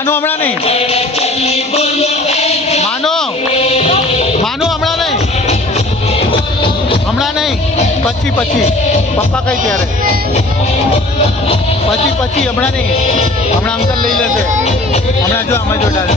માનો હમણાં નહીં, માનો માનો હમણાં નહીં, હમણાં નહીં, પછી પછી પપ્પા કઈ ત્યારે પછી પછી હમણાં નહીં, હમણાં અંકલ લઈ લેશે. હમણાં જો આમાં જો ડાલ